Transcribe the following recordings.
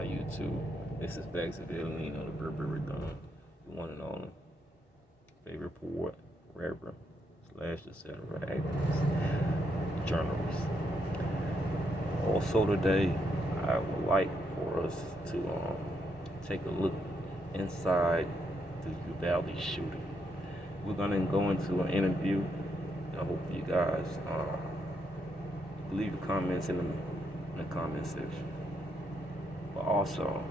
my YouTube. This is Facts of Adelino, the Burberry Don, the one and only favorite poet, rapper, / etc. activist, journalist. Also today, I would like for us to take a look inside the Uvalde shooting. We're gonna go into an interview. I hope you guys leave your comments in the comment section. But also,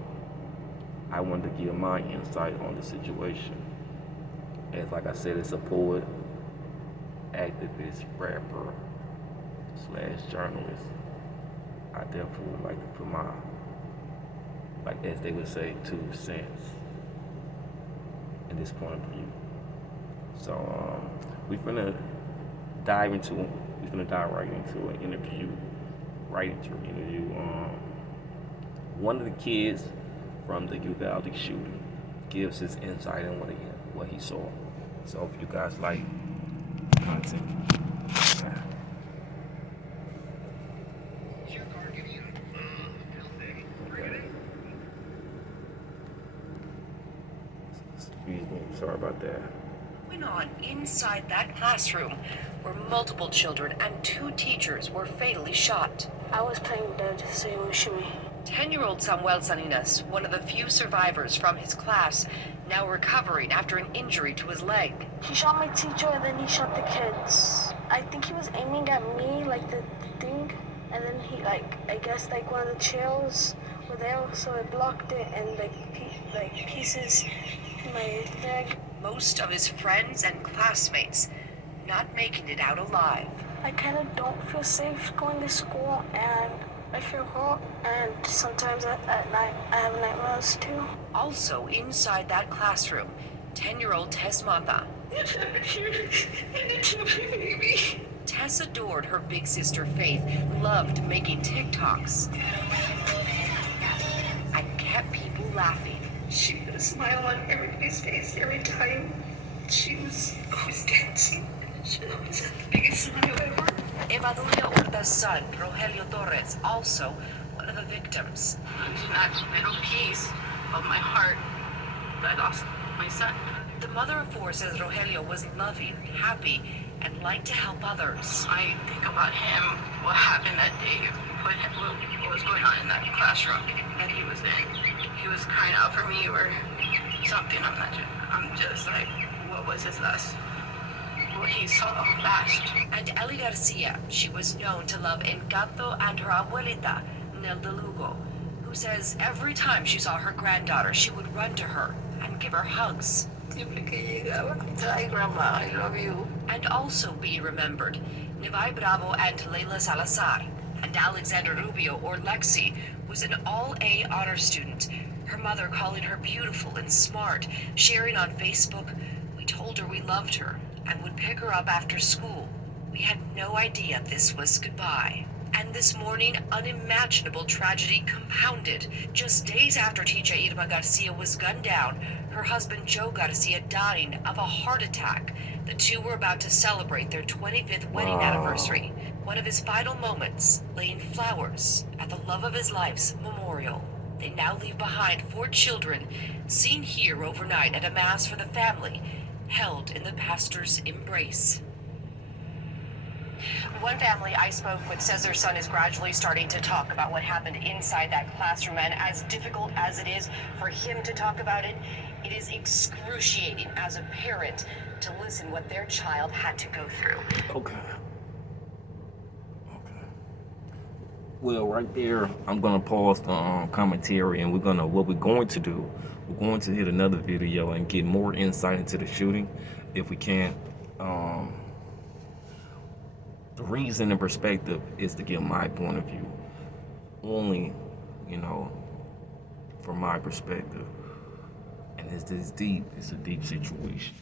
I wanted to give my insight on the situation. As like I said, it's a poet, activist, rapper, / journalist. I definitely would like to put my, like as they would say, 2 cents in this point of view. So we're gonna dive right into an interview. One of the kids from the Uvalde shooting gives his insight on what he saw. So if you guys like content, excuse me, sorry about that. Going on inside that classroom where multiple children and 2 teachers were fatally shot. I was playing dead, so he won't shoot me. 10-year-old Samuel Salinas, one of the few survivors from his class, now recovering after an injury to his leg. He shot my teacher and then he shot the kids. I think he was aiming at me, like the thing, and then he, I guess one of the chairs were there, so I blocked it, and pieces in my leg. Most of his friends and classmates not making it out alive. I kind of don't feel safe going to school, and I feel hot, and sometimes at night I have nightmares too. Also inside that classroom, 10-year-old Tess Mata. Tess adored her big sister Faith, loved making TikToks, and kept people laughing. She put a smile on everybody's face every time. She was always dancing. She always had the biggest smile ever. Evaduria Urda's son, Rogelio Torres, also one of the victims. In that little piece of my heart, I lost my son. The mother of 4 says Rogelio was loving, happy, and liked to help others. I think about him, what happened that day, what was going on in that classroom that he was in. He was crying out for me or something. I'm just like, what was his last? What he saw last. And Ellie Garcia, she was known to love Encanto and her abuelita, Nelda Lugo, who says every time she saw her granddaughter, she would run to her and give her hugs. Siempre que llegaba, hi grandma, I love you. And also being remembered, Nivay Bravo and Leila Salazar, and Alexander Rubio, or Lexi, was an all-A honor student. Her mother calling her beautiful and smart, sharing on Facebook, "We told her we loved her and would pick her up after school. We had no idea this was goodbye." And this morning, unimaginable tragedy compounded. Just days after teacher Irma Garcia was gunned down, her husband Joe Garcia dying of a heart attack. The two were about to celebrate their 25th wedding anniversary. One of his final moments, laying flowers at the love of his life's memorial. They now leave behind 4 children, seen here overnight at a mass for the family, held in the pastor's embrace. One family I spoke with says their son is gradually starting to talk about what happened inside that classroom, and as difficult as it is for him to talk about it, it is excruciating as a parent to listen what their child had to go through. Okay. Well, right there, I'm gonna pause the commentary, and what we're going to do, we're going to hit another video and get more insight into the shooting, if we can. The reason and perspective is to give my point of view, only, from my perspective, and it's deep. It's a deep situation.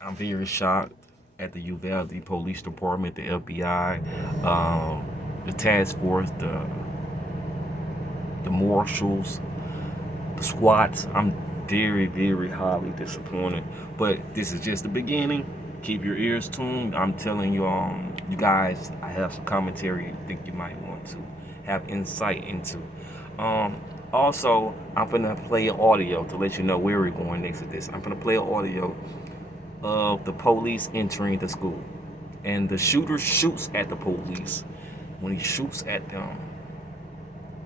I'm very shocked at the Uvalde Police Department, the FBI, the task force, the marshals, the SWATs. I'm very, very highly disappointed. But this is just the beginning. Keep your ears tuned. I'm telling you, you guys, I have some commentary I think you might want to have insight into. Also, I'm gonna play an audio to let you know where we're going next to this. I'm gonna play an audio of the police entering the school, and the shooter shoots at the police. When he shoots at them,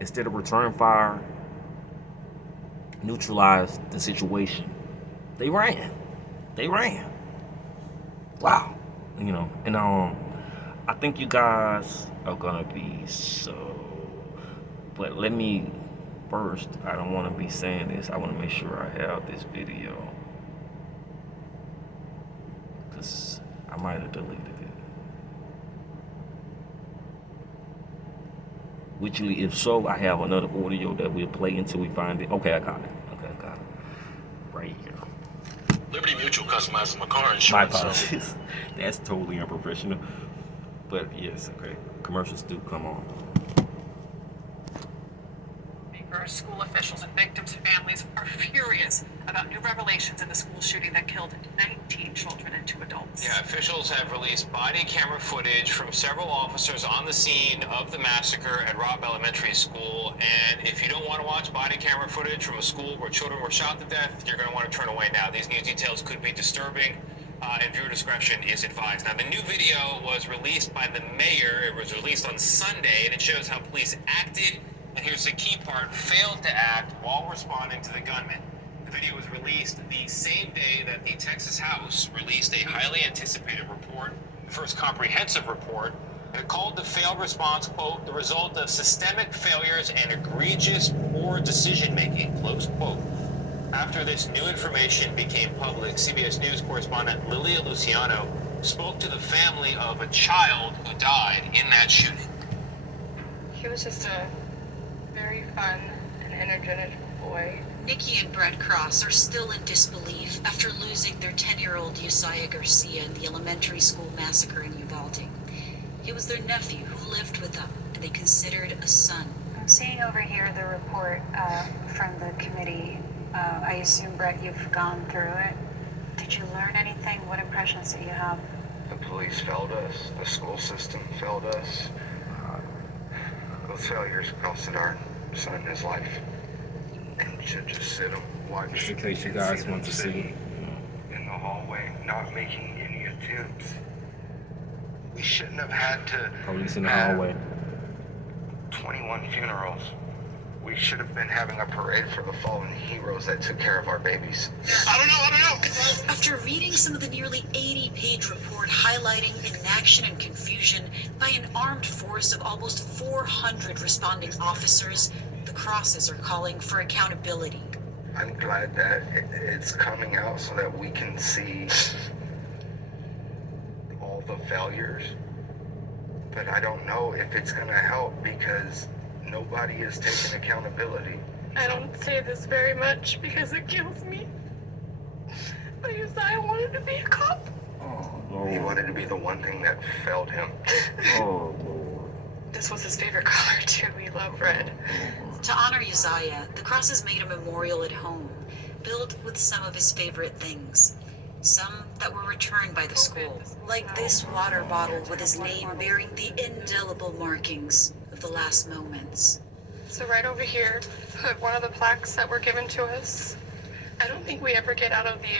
instead of return fire, neutralize the situation. They ran. They ran. Wow. You know, and I think you guys are gonna be so. But let me first. I don't want to be saying this. I want to make sure I have this video, because I might have deleted it. Which, if so, I have another audio that we'll play until we find it. Okay, I got it. Okay, I got it. Right here. Liberty Mutual customizes my car My insurance. apologies. That's totally unprofessional. But yes, okay. Commercials do come on. School officials and victims' families are furious about new revelations in the school shooting that killed 19 children and 2 adults. Yeah, officials have released body camera footage from several officers on the scene of the massacre at Robb Elementary School. And if you don't want to watch body camera footage from a school where children were shot to death, you're going to want to turn away now. These new details could be disturbing, and viewer discretion is advised. Now, the new video was released by the mayor. It was released on Sunday, and it shows how police acted. And here's the key part, failed to act while responding to the gunman. The video was released the same day that the Texas House released a highly anticipated report, the first comprehensive report. And it called the failed response, quote, the result of systemic failures and egregious poor decision-making, close quote. After this new information became public, CBS News correspondent Lilia Luciano spoke to the family of a child who died in that shooting. He was just a very fun and energetic boy. Nikki and Brett Cross are still in disbelief after losing their 10-year-old Josiah Garcia in the elementary school massacre in Uvalde. He was their nephew who lived with them, and they considered a son. I'm seeing over here the report from the committee. I assume, Brett, you've gone through it. Did you learn anything? What impressions do you have? The police failed us. The school system failed us. Those failures costed our son his life. And to just sit and watch. Just in case you guys want to see. In the hallway, not making any attempts. We shouldn't have had to. Police in the have hallway. 21 funerals. We should have been having a parade for the fallen heroes that took care of our babies. I don't know. After reading some of the nearly 80-page report highlighting inaction and confusion by an armed force of almost 400 responding officers, the Crosses are calling for accountability. I'm glad that it's coming out so that we can see all the failures. But I don't know if it's going to help because nobody is taking accountability. I don't say this very much because it kills me. But Josiah wanted to be a cop. Oh, He Lord. wanted to be the one thing that failed him. Oh, Lord. This was his favorite color too. He loved red. To honor Josiah, the Crosses made a memorial at home, built with some of his favorite things. Some that were returned by the school, like this water bottle with his name bearing the indelible markings of the last moments. So right over here, one of the plaques that were given to us. I don't think we ever get out of the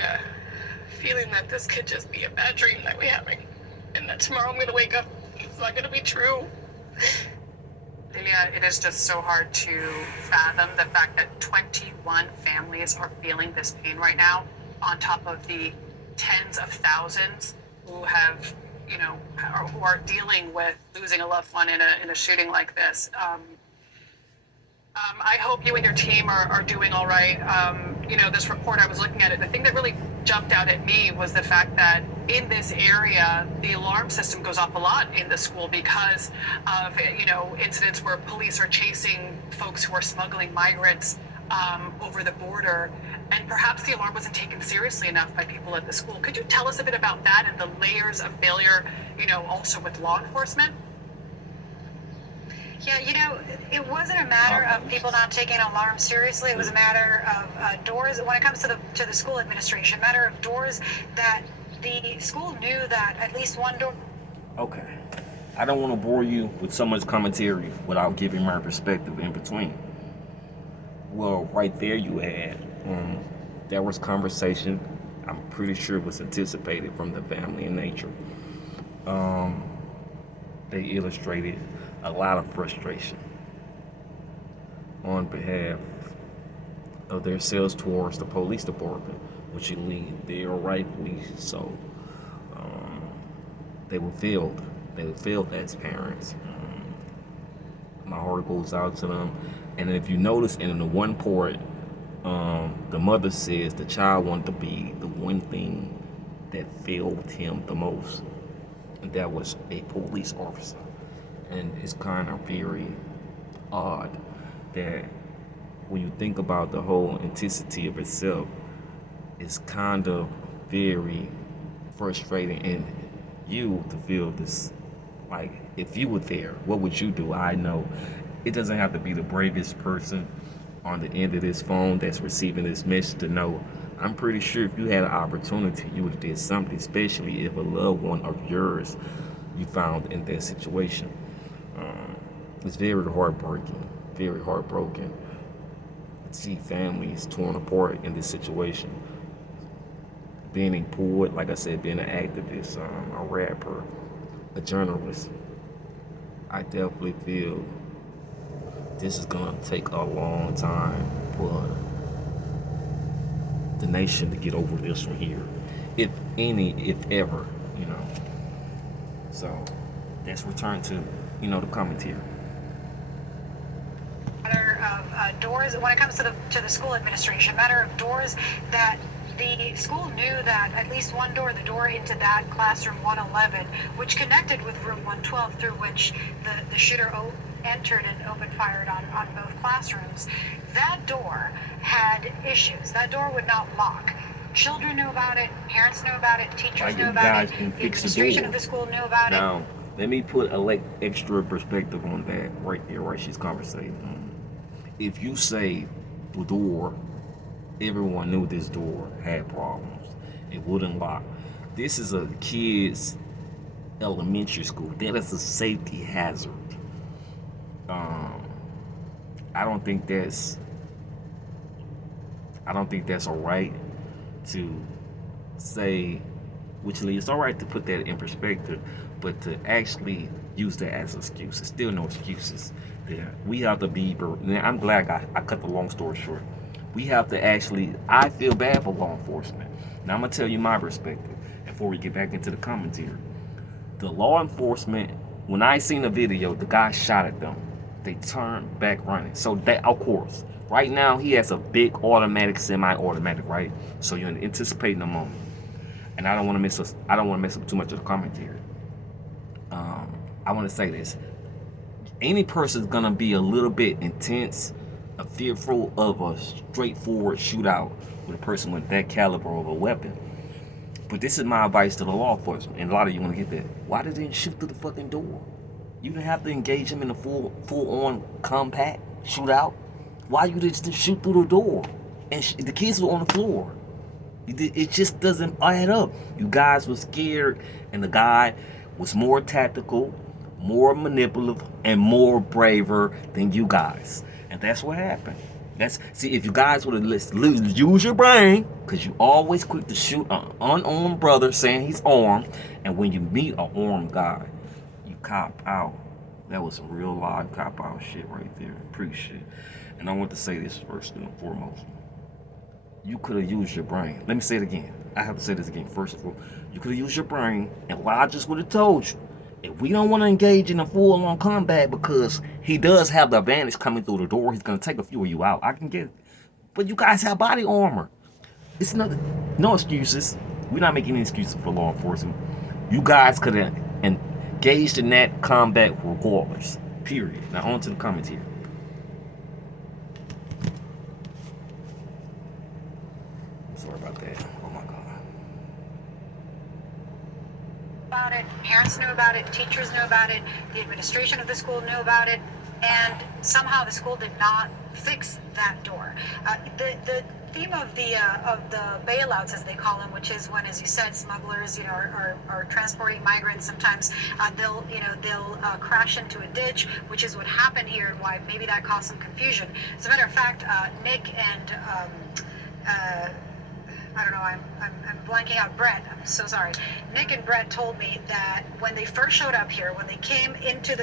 feeling that this could just be a bad dream that we're having. And that tomorrow I'm going to wake up, it's not going to be true. Lilia, it is just so hard to fathom the fact that 21 families are feeling this pain right now, on top of the tens of thousands who have, who are dealing with losing a loved one in a shooting like this. I hope you and your team are doing all right. This report, I was looking at it. The thing that really jumped out at me was the fact that in this area, the alarm system goes off a lot in the school because of, incidents where police are chasing folks who are smuggling migrants over the border. And perhaps the alarm wasn't taken seriously enough by people at the school. Could you tell us a bit about that and the layers of failure, also with law enforcement? Yeah, it wasn't a matter of people not taking alarms seriously. It was a matter of doors. When it comes to the school administration, a matter of doors that the school knew that at least one door. Okay. I don't want to bore you with so much commentary without giving my perspective in between. Well, right there you had, there was conversation. I'm pretty sure it was anticipated from the family in nature. They illustrated a lot of frustration on behalf of their sales towards the police department, which you lead, they are rightfully so. They were failed. They were failed as parents. My heart goes out to them. And if you notice, in the one part, the mother says the child wanted to be the one thing that failed him the most, and that was a police officer. And it's kind of very odd that when you think about the whole intensity of itself, it's kind of very frustrating. And you to feel this, like, if you were there, what would you do? I know it doesn't have to be the bravest person on the end of this phone that's receiving this message to know. I'm pretty sure if you had an opportunity, you would have did something, especially if a loved one of yours you found in that situation. It's very heartbreaking, very heartbroken to see families torn apart in this situation. Being a poet, like I said, being an activist, a rapper, a journalist, I definitely feel this is gonna take a long time for the nation to get over this from here, if any, if ever, you know. So let's return to, the commentary. Matter of doors when it comes to the school administration. Matter of doors that the school knew that at least one door, the door into that classroom 111, which connected with room 112, through which the shooter entered and opened fired on both classrooms, that door had issues. That door would not lock. Children knew about it, parents knew about it, teachers knew about it, the administration of the school knew about it. Now, let me put extra perspective on that right there, right? She's conversating. If you say the door, everyone knew this door had problems. It wouldn't lock. This is a kid's elementary school. That is a safety hazard. I don't think that's all right to say, which it's all right to put that in perspective, but to actually use that as an excuse. There's still no excuses there. We have to be, I'm glad I cut the long story short. We have to actually, I feel bad for law enforcement. Now I'm gonna tell you my perspective before we get back into the commentary. The law enforcement, when I seen the video, the guy shot at them. They turned back running. So that, of course, right now he has a big automatic, semi-automatic, right? So you're anticipating a moment. And I don't want to mess up too much of the commentary. I want to say this: any person's gonna be a little bit intense, fearful of a straightforward shootout with a person with that caliber of a weapon. But this is my advice to the law enforcement, and a lot of you want to get that. Why did they shoot through the fucking door? You didn't have to engage him in a full-on combat shootout. Why you just shoot through the door? And the kids were on the floor. It just doesn't add up. You guys were scared, and the guy was more tactical, more manipulative, and more braver than you guys. And that's what happened. See, if you guys would have use your brain, because you always quick to shoot an unarmed brother saying he's armed, and when you meet an armed guy, you cop out. That was some real live cop out shit right there. Appreciate it. And I want to say this first and foremost. You could have used your brain. Let me say it again. I have to say this again. First of all, you could have used your brain, and logic would have told you, if we don't want to engage in a full-on combat because he does have the advantage coming through the door, he's going to take a few of you out. I can get it. But you guys have body armor. It's no excuses. We're not making any excuses for law enforcement. You guys could have engaged in that combat regardless. Period. Now on to the commentary. Sorry about that. Oh my God. About it, parents knew about it, teachers knew about it, the administration of the school knew about it, and somehow the school did not fix that door. theme of the bailouts, as they call them, which is when, as you said, smugglers, are transporting migrants. Sometimes they'll crash into a ditch, which is what happened here, and why maybe that caused some confusion. As a matter of fact, Nick and I don't know, I'm blanking out. Brett, I'm so sorry. Nick and Brett told me that when they first showed up here, when they came into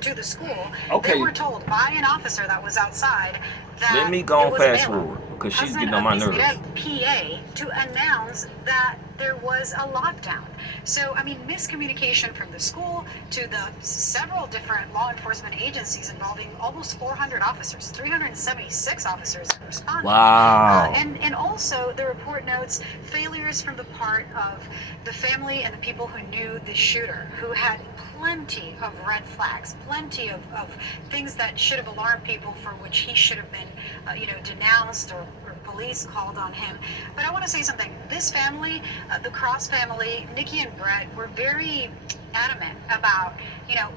to the school, Okay. they were told by an officer that was outside that Let me go there was a fast bailout. forward because she's Husband getting on of my this nerves. dead PA to announce that there was a lockdown. So, I mean, miscommunication from the school to the several different law enforcement agencies involving almost 400 officers, 376 officers that responded. Wow. And also, the report notes failures from the part of the family and the people who knew the shooter, who had plenty of red flags, plenty of things that should have alarmed people, for which he should have been, denounced or police called on him. But I want to say something. This family, the Cross family, Nikki and Brett, were very adamant about,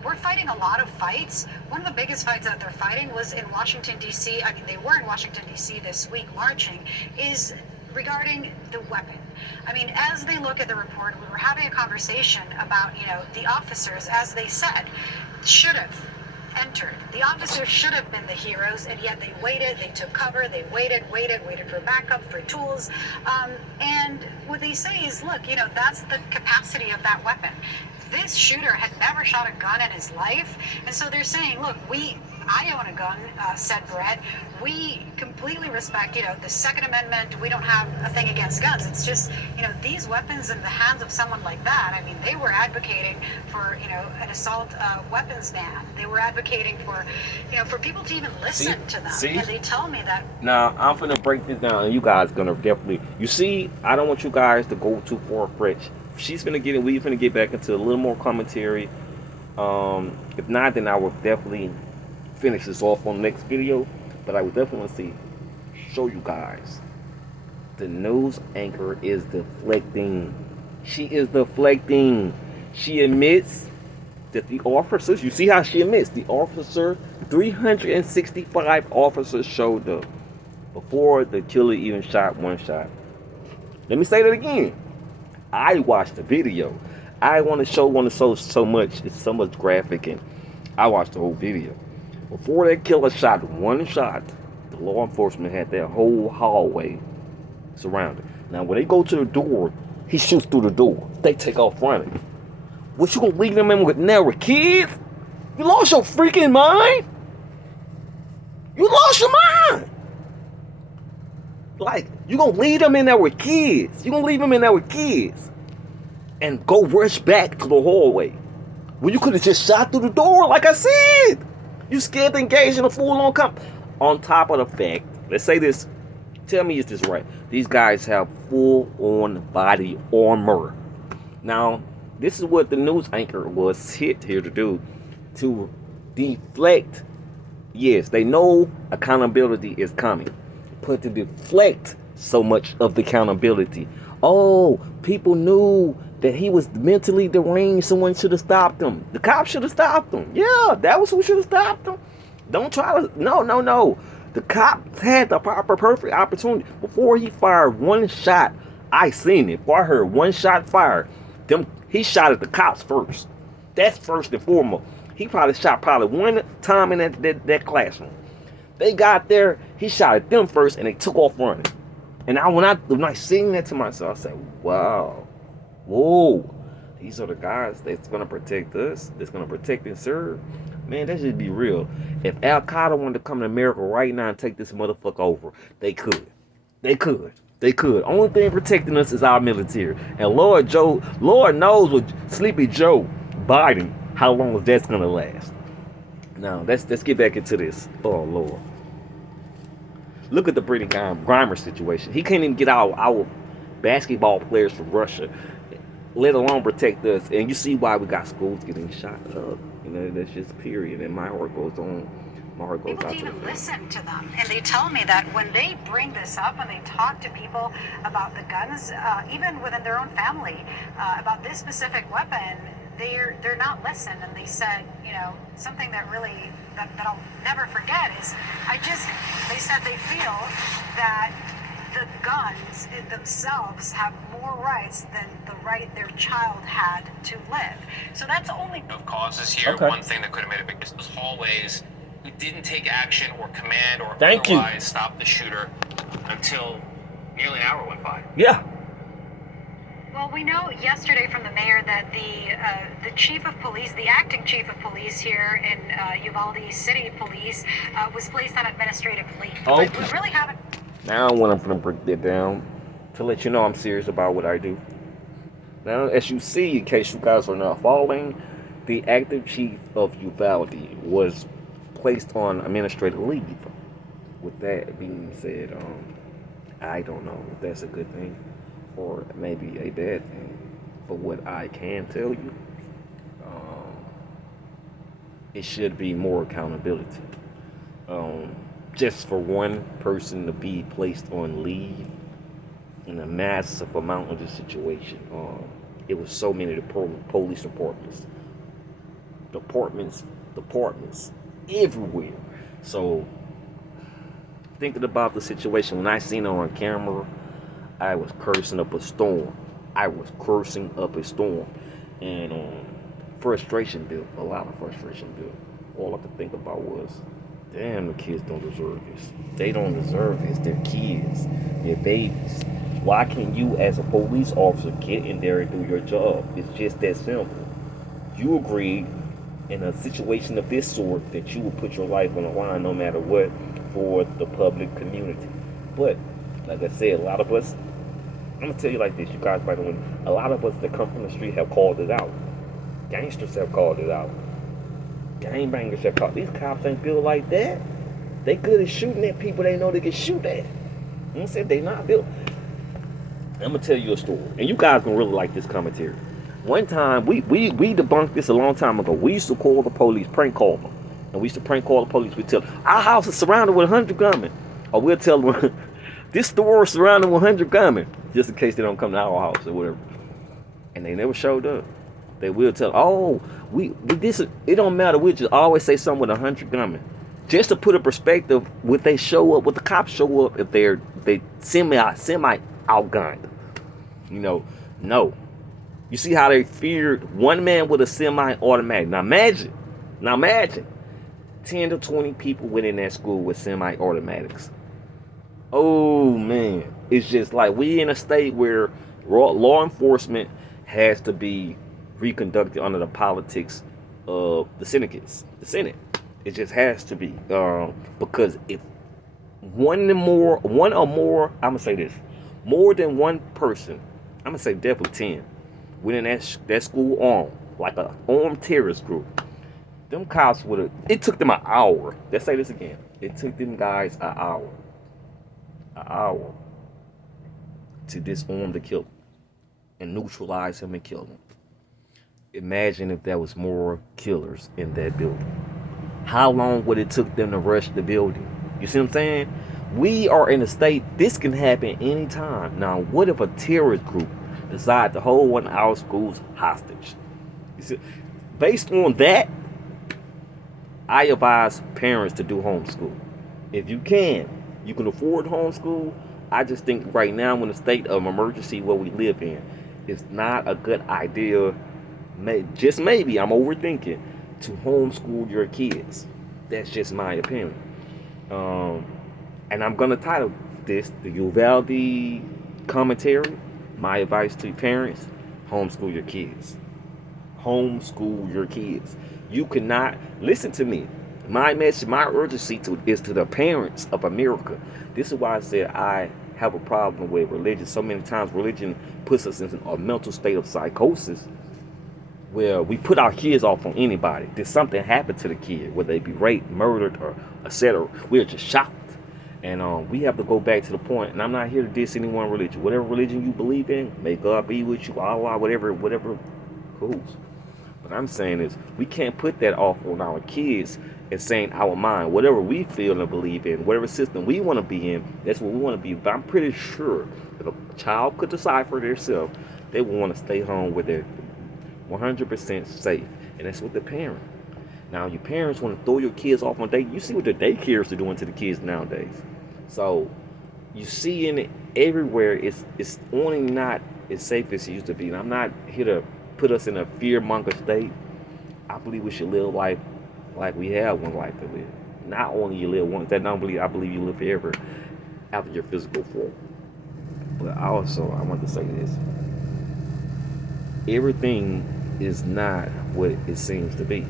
we're fighting a lot of fights. One of the biggest fights that they're fighting was in Washington, D.C. I mean, they were in Washington, D.C. this week marching, is regarding the weapon. I mean, as they look at the report, we were having a conversation about, the officers, as they said, should have entered. The officers should have been the heroes, and yet they waited, they took cover, they waited for backup, for tools. And what they say is, look, that's the capacity of that weapon. This shooter had never shot a gun in his life, and so they're saying, look, I own a gun, said Brett. We completely respect, the Second Amendment. We don't have a thing against guns. It's just, these weapons in the hands of someone like that. I mean, they were advocating for, an assault weapons ban. They were advocating for, for people to even listen to them. And they tell me that. Now, I'm going to break this down, and you guys going to definitely, you see, I don't want you guys to go too far-fetched. She's going to get it. We're going to get back into a little more commentary. If not, then I will definitely finish this off on the next video, but I would definitely want to show you guys the news anchor is deflecting. She is deflecting. She admits that the officers, you see how she admits, the officer, 365 officers showed up before the killer even shot one shot. Let me say that again. I watched the video. I want to show so much, it's so much graphic, and I watched the whole video. Before that killer shot one shot, the law enforcement had their whole hallway surrounded. Now, when they go to the door, he shoots through the door. They take off running. What, you gonna leave them in with kids? You lost your freaking mind? You lost your mind. Like, you gonna leave them in there with kids. You gonna leave them in there with kids and go rush back to the hallway. Well, you could have just shot through the door, like I said. You scared to engage in a full-on on top of the fact, let's say this, tell me is this right, these guys have full-on body armor. Now, this is what the news anchor was hit here to do, to deflect. Yes, they know accountability is coming, but to deflect so much of the accountability. Oh, people knew that he was mentally deranged. Someone should have stopped him. The cops should have stopped him. Yeah, that was who should have stopped him. Don't try to, no. The cops had the perfect opportunity. Before he fired one shot, I seen it. Before I heard one shot fired, he shot at the cops first. That's first and foremost. He probably shot one time in that classroom. They got there, he shot at them first, and they took off running. And when I seen that to myself, I said, wow. Whoa, these are the guys that's going to protect us, that's going to protect and serve. Man, that should be real. If Al Qaeda wanted to come to America right now and take this motherfucker over, they could. Only thing protecting us is our military. And Lord knows with Sleepy Joe Biden, how long is that's going to last. Now, let's get back into this. Oh, Lord. Look at the Brittany Grimer situation. He can't even get our basketball players from Russia, let alone protect us. And you see why we got schools getting shot up. That's just period. And my heart goes on. My heart goes out to them. People even listen to them. And they tell me that when they bring this up, when they talk to people about the guns, even within their own family, about this specific weapon, they're not listening. And they said, something that really, that I'll never forget is, they said they feel that the guns themselves have more rights than the right their child had to live. So that's only of causes here. Okay. One thing that could have made a big difference was hallways. We didn't take action or command or Thank you. otherwise stop the shooter until nearly an hour went by. Yeah. Well, we know yesterday from the mayor that the chief of police, the acting chief of police here in Uvalde City Police, was placed on administrative leave. Okay. But we really haven't. Now what I'm going to break that down to let you know I'm serious about what I do. Now, as you see, in case you guys are not following, the acting chief of Uvalde was placed on administrative leave. With that being said, I don't know if that's a good thing or maybe a bad thing. But what I can tell you, it should be more accountability. Just for one person to be placed on leave in a massive amount of the situation. It was so many of the police departments everywhere. So thinking about the situation, when I seen it on camera, I was cursing up a storm. And frustration built, a lot of frustration built. All I could think about was, damn, the kids don't deserve this. They don't deserve this. They're kids. They're babies. Why can't you, as a police officer, get in there and do your job? It's just that simple. You agreed in a situation of this sort that you would put your life on the line no matter what for the public community. But, like I said, a lot of us, I'm going to tell you like this, you guys might know, a lot of us that come from the street have called it out. Gangsters have called it out. Gangbangers have called. These cops ain't built like that. They good at shooting at people they know they can shoot at. I said they not built. I'm gonna tell you a story, and you guys gonna really like this commentary. One time, we debunked this a long time ago. We used to call the police, prank call them, and we used to prank call the police. We tell them, our house is surrounded with 100 gunmen, or we'll tell them this store is surrounded with 100 gunmen, just in case they don't come to our house or whatever. And they never showed up. They will tell, oh, we this. It don't matter. We just always say something with 100 gunmen, just to put a perspective. Would they show up? Would the cops show up if they semi outgunned? You know, no. You see how they feared one man with a semi-automatic. Now imagine, 10 to 20 people went in that school with semi-automatics. Oh man, it's just like we in a state where law enforcement has to be reconducted under the politics of the syndicates, the Senate. It just has to be, because if one or more, I'm gonna say this, more than one person, I'm gonna say definitely 10, went in that school armed, like an armed terrorist group. Them cops would have. It took them an hour. Let's say this again. It took them guys an hour to disarm the killer and neutralize him and kill him. Imagine if there was more killers in that building. How long would it took them to rush the building? You see what I'm saying? We are in a state, this can happen anytime. Now, what if a terrorist group decide to hold one of our schools hostage? You see, based on that, I advise parents to do homeschool. If you can afford homeschool. I just think right now in the state of emergency where we live in, it's not a good idea, just maybe, I'm overthinking, to homeschool your kids. That's just my opinion. And I'm going to title this the Uvalde commentary. My advice to parents, homeschool your kids. Homeschool your kids. You cannot, listen to me. My message, my urgency is to the parents of America. This is why I said I have a problem with religion. So many times religion puts us in a mental state of psychosis where we put our kids off on anybody. Did something happen to the kid, whether they be raped, murdered, or etc., we're just shocked. And we have to go back to the point, and I'm not here to diss any one religion. Whatever religion you believe in, may God be with you, Allah, whatever, cool. What I'm saying is, we can't put that off on our kids and saying our mind, whatever we feel and believe in, whatever system we want to be in, that's what we want to be. But I'm pretty sure that a child could decide for themselves, they will want to stay home where they're 100% safe. And that's what the parent. Now, your parents want to throw your kids off on day. You see what the daycares are doing to the kids nowadays. So, You see in it everywhere. It's only not as safe as it used to be. And I'm not here to put us in a fear monger state. I believe we should live life like we have one life to live. Not only you live once. That don't believe I believe you live forever after your physical form. But also I want to say this. Everything is not what it seems to be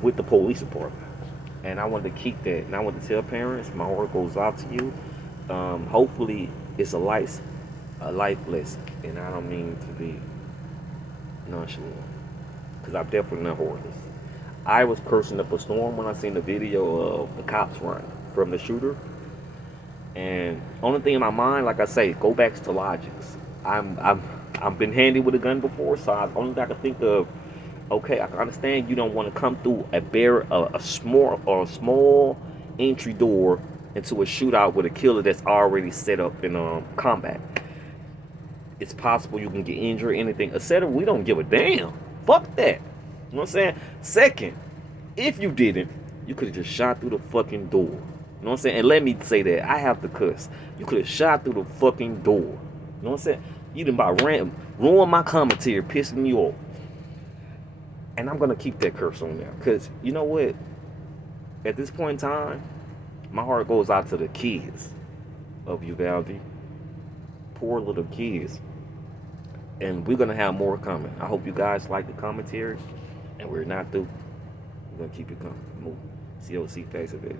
with the police department. And I want to keep that. And I want to tell parents, my heart goes out to you. Hopefully, it's a life lesson. And I don't mean to be nonchalant, because I'm definitely not heartless. I was cursing up a storm when I seen the video of the cops run from the shooter. And only thing in my mind, like I say, go back to logics. I've been handy with a gun before, so only thing I can think of. Okay, I can understand you don't want to come through a small entry door into a shootout with a killer that's already set up in combat. It's possible you can get injured, anything, etc. We don't give a damn. Fuck that. You know what I'm saying? Second, if you didn't, you could have just shot through the fucking door. You know what I'm saying? And let me say that I have to cuss. You could have shot through the fucking door. You know what I'm saying? You done about ruin my commentary, pissing me off. And I'm gonna keep that curse on there, cause you know what? At this point in time, my heart goes out to the kids of Uvalde, poor little kids, and we're gonna have more coming. I hope you guys like the commentary, and we're not through. We're gonna keep it coming. Move. COC face of it.